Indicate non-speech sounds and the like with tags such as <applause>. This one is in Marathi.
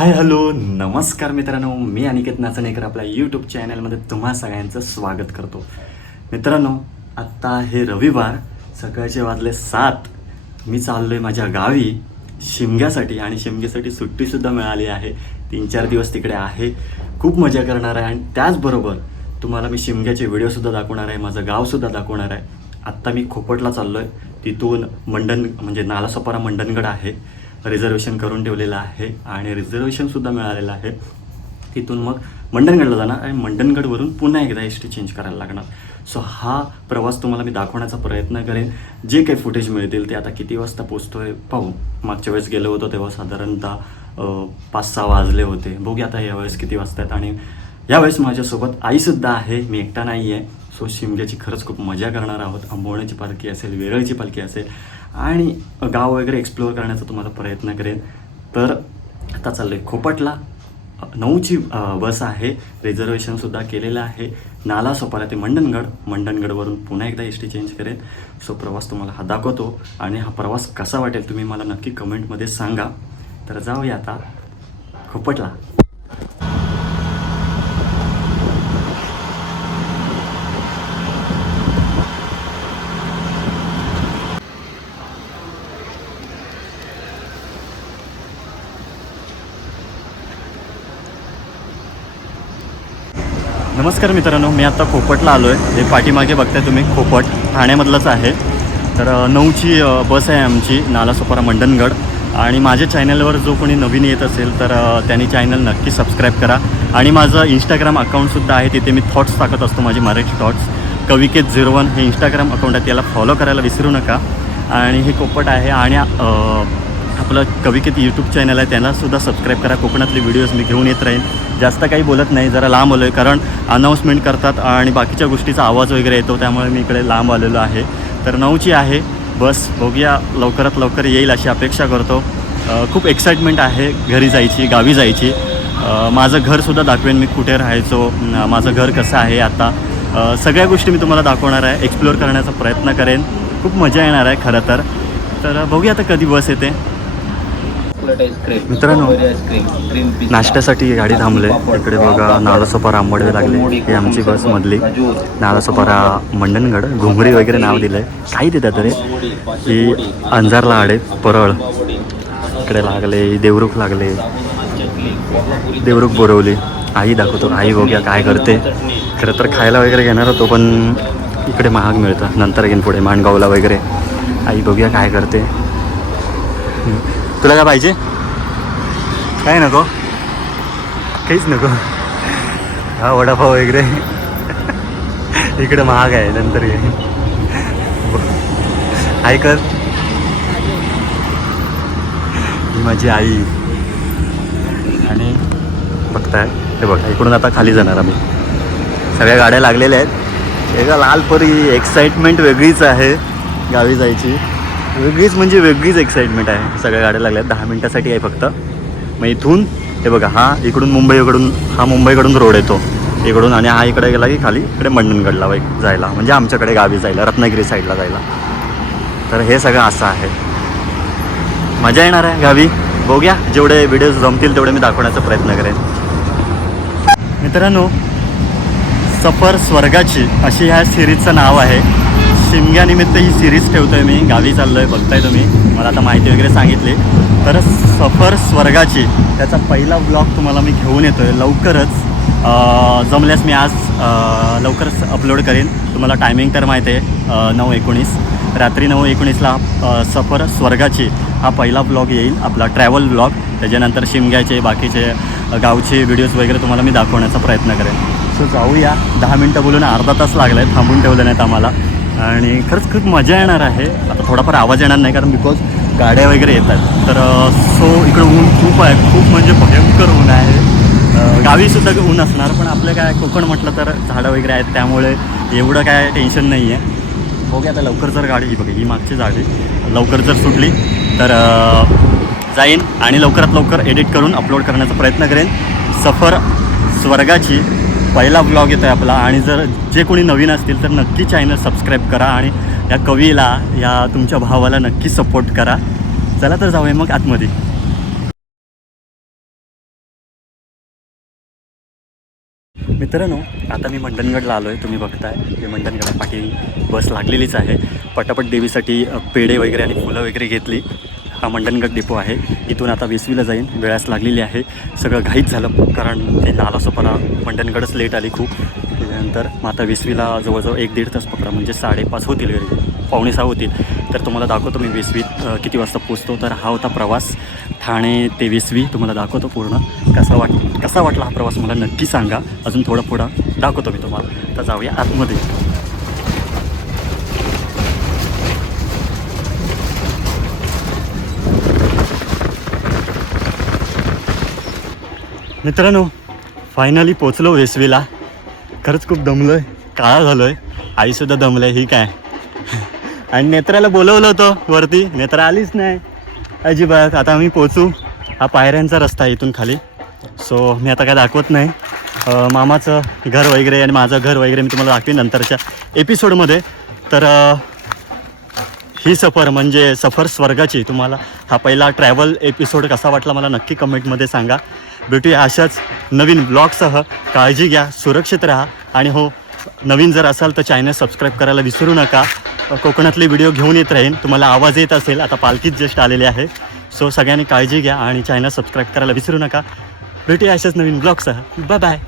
हाय हॅलो नमस्कार मित्रांनो. मी अनिकेत नाचणेकर आपल्या यूट्यूब चॅनलमध्ये तुम्हा सगळ्यांचं स्वागत करतो. मित्रांनो आत्ता हे रविवार सकाळचे वाजले सात. मी चाललो आहे माझ्या गावी शिमग्यासाठी आणि शिमग्यासाठी सुट्टीसुद्धा मिळाली आहे. तीन चार दिवस तिकडे आहे. खूप मजा करणार आहे आणि त्याचबरोबर तुम्हाला मी शिमग्याचे व्हिडिओसुद्धा दाखवणार आहे माझं गावसुद्धा दाखवणार आहे. आत्ता मी खोपटला चाललो आहे तिथून मंडन म्हणजे नालासोपारा मंडनगड आहे. रिझर्वेशन करून ठेवलेलं आहे आणि रिझर्वेशनसुद्धा मिळालेलं आहे. तिथून मग मंडनगडला जाणार आणि मंडनगडवरून पुन्हा एकदा एस टी चेंज करायला लागणार. सो हा प्रवास तुम्हाला मी दाखवण्याचा प्रयत्न करेन. जे काही फुटेज मिळतील ते आता किती वाजता पोचतोय पाहू. मागच्या वेळेस गेलो होतो तेव्हा साधारणतः पाच सहा वाजले होते. बघूया आता यावेळेस किती वाजतात आणि यावेळेस माझ्यासोबत आईसुद्धा आहे. मी एकटा नाही आहे सो शिमग्याची खरंच खूप मजा करणार आहोत. आंबोण्याची पालखी असेल वेरळची पालखी असेल. आणि गाव वगैरे एक्सप्लोअर करण्याचा तुम्हाला प्रयत्न करेन. तर आता चाललं आहे खोपटला. नऊची बस आहे. रिझर्वेशनसुद्धा केलेलं आहे. नाला सोपाला ते मंडनगड. मंडनगडवरून पुन्हा एकदा एस टी चेंज करेन. सो प्रवास तुम्हाला हा दाखवतो. आणि हा प्रवास कसा वाटेल तुम्ही मला नक्की कमेंटमध्ये सांगा. तर जाऊया आता खोपटला. नमस्कार मित्रांनो मी आता खोपटला आलो आहे हे पाठीमागे बघताय तुम्ही खोपट ठाण्यामधलंच आहे. तर नऊची बस आहे आमची नालासोपारा मंडनगड. आणि माझ्या चॅनलवर जो कोणी नवीन येत असेल तर त्यांनी चॅनल नक्की सबस्क्राईब करा. आणि माझं इंस्टाग्राम अकाउंटसुद्धा आहे तिथे मी थॉट्स टाकत असतो माझे मराठी थॉट्स कविकेत झिरो वन हे इंस्टाग्राम अकाउंट आहे त्याला फॉलो करायला विसरू नका. आणि हे कोपट आहे आणि आपलं कविकेत यूट्यूब चॅनल आहे त्यांनासुद्धा सबस्क्राईब करा. कोकणातले व्हिडिओज मी घेऊन येत राहीन. जास्त काही बोलत नाही जरा लांब आलो आहे कारण अनाऊन्समेंट करतात आणि बाकीच्या गोष्टीचा आवाज वगैरे येतो त्यामुळे मी इकडे लांब आलेलो आहे. तर नऊची आहे बस बघूया लवकरात लवकर येईल अशी अपेक्षा करतो. खूप एक्साइटमेंट आहे घरी जायची गावी जायची. माझं घरसुद्धा दाखवेन मी कुठे राहायचो माझं घर कसं आहे आता. सगळ्या गोष्टी मी तुम्हाला दाखवणार आहे एक्सप्लोअर करण्याचा प्रयत्न करेन. खूप मजा येणार आहे खरं तर. तर बघूया आता कधी बस येते. मित्रांनो, नाश्त्यासाठी गाडी थांबले. इकडे बघा नालासोपारा आंबडवे लागले. ही आमची बस मधली. नालासोपारा मंडनगड घुमरी वगैरे नाव दिलंय. काही देतात रे ही अंजारला आडे परळ. इकडे लागले देवरुख लागले. देवरुख बोरवली. आई दाखवतो आई बघूया काय करते. खरं तर खायला वगैरे घेणार होतो पण इकडे महाग मिळतं. नंतर घेईन पुढे माणगावला वगैरे. आई बघूया काय करते. तुला काय पाहिजे? काय नको? काहीच नको. हा वडापाव वगैरे. इकडे महाग आहे नंतर ये. कर. ही माझी आई. आणि बघताय हे बघा इकडून आता खाली जाणार आम्ही. सगळ्या गाड्या लागलेल्या आहेत. एका लालपरी एक्साइटमेंट वेगळीच आहे गावी जायची. वेगळीच म्हणजे वेगळीच एक्साइटमेंट आहे. सगळ्या गाड्या लागल्या. दहा मिनटासाठी आहे फक्त. मग इथून हे बघा हा इकडून मुंबईकडून हा मुंबईकडून रोड येतो. इकडून आणि हा इकडे गेला की खाली इकडे मंडनगडला बाईक जायला. म्हणजे आमच्याकडे गावी जायला रत्नागिरी साईडला जायला. तर हे सगळं असं आहे. मजा येणार आहे गावी. बघूया जेवढे व्हिडिओज जमतील तेवढे मी दाखवण्याचा प्रयत्न करेन. मित्रांनो सफर स्वर्गाची अशी ह्या सिरीजचं नाव आहे. शिमग्यानिमित्त ही सिरीज ठेवतो आहे मी. गावी चाललो आहे बघताय तुम्ही. मला आता माहिती वगैरे सांगितली. तर सफर स्वर्गाची त्याचा पहिला ब्लॉग तुम्हाला मी घेऊन येतो आहे लवकरच जमल्यास मी आज लवकरच अपलोड करेन. तुम्हाला टायमिंग तर माहिती आहे नऊ एकोणीस. रात्री नऊ एकोणीसला सफर स्वर्गाची हा पहिला ब्लॉग येईल आपला ट्रॅव्हल ब्लॉग त्याच्यानंतर शिमग्याचे बाकीचे गावचे व्हिडिओज वगैरे तुम्हाला मी दाखवण्याचा प्रयत्न करेन. सो जाऊया. दहा मिनटं बोलून अर्धा तास लागला आहे थांबून ठेवलं नाहीत आम्हाला. आणि खरंच खूप मजा येणार आहे. आता थोडाफार आवाज येणार नाही कारण बिकॉज गाड्या वगैरे येतात तर सो इकडं ऊन खूप आहे. खूप म्हणजे भयंकर ऊन आहे. गावीसुद्धा ऊन असणार पण आपलं काय कोकण म्हटलं तर झाडं वगैरे आहेत त्यामुळे एवढं काय टेन्शन नाही आहे बघूया आता लवकर जर गाडी ही बघा ही मागची गाडी लवकर जर सुटली तर जाईन आणि लवकरात लवकर एडिट करून अपलोड करण्याचा प्रयत्न करेन. सफर स्वर्गाची पहिला ब्लॉग येतो आहे आपला. आणि जर जे कोणी नवीन असतील तर नक्की चॅनल सबस्क्राईब करा आणि या कवीला या तुमच्या भावाला नक्की सपोर्ट करा. चला तर जाऊया मग आतमध्ये. मित्रांनो आता मी मंडणगडला आलो आहे तुम्ही बघताय मी मंडणगडा पाठी बस लागलेलीच आहे. पटापट देवीसाठी पेढे वगैरे आणि फुलं वगैरे घेतली. हा मंडणगड डिपो आहे. इथून आता वेसवीला जाईन. वेळास लागलेली आहे. सगळं घाईत झालं कारण ते नालासोपारा मंडणगडच लेट आली खूप. त्याच्यानंतर मग आता वेसवीला जवळजवळ एक दीड तास पकडा. म्हणजे साडेपाच होतील घरी. पावणे सहा होतील. तर तुम्हाला दाखवतो मी वेसवीत किती वाजता पोचतो तर हा होता प्रवास. ठाणे ते वेसवी. तुम्हाला दाखवतो पूर्ण. कसा वाट कसा वाटला हा प्रवास मला नक्की सांगा. अजून थोडं पुढं दाखवतो मी तुम्हाला. तर जाऊया आतमध्ये. मित्रांनो फायनली पोचलो वेसवीला. खरंच खूप दमलो आहे काळा झालो आहे आईसुद्धा दमलं आहे ही काय? <laughs> आणि नेत्राला बोलवलं होतं वरती नेत्रा आलीच नाही. अजिबात आता आम्ही पोचू. हा पायऱ्यांचा रस्ता आहे इथून खाली. सो मी आता काय दाखवत नाही. मामाचं घर वगैरे आणि माझं घर वगैरे मी तुम्हाला दाखवीन नंतरच्या एपिसोडमध्ये तर ही सफर म्हणजे सफर स्वर्गाची. तुम्हाला हा पहिला ट्रॅव्हल एपिसोड कसा वाटला मला नक्की कमेंटमध्ये सांगा. भेटूया अशाच नवीन ब्लॉगसह काळजी घ्या सुरक्षित राहा. आणि हो नवीन जर असाल तर चॅनल सबस्क्राईब करायला विसरू नका. कोकणातले व्हिडिओ घेऊन येत राहीन. तुम्हाला आवाज येत असेल. आता पालखीच जस्ट आलेले आहे. सो सगळ्यांनी काळजी घ्या आणि चॅनल सबस्क्राईब करायला विसरू नका. भेटूया अशाच नवीन ब्लॉगसह बाय बाय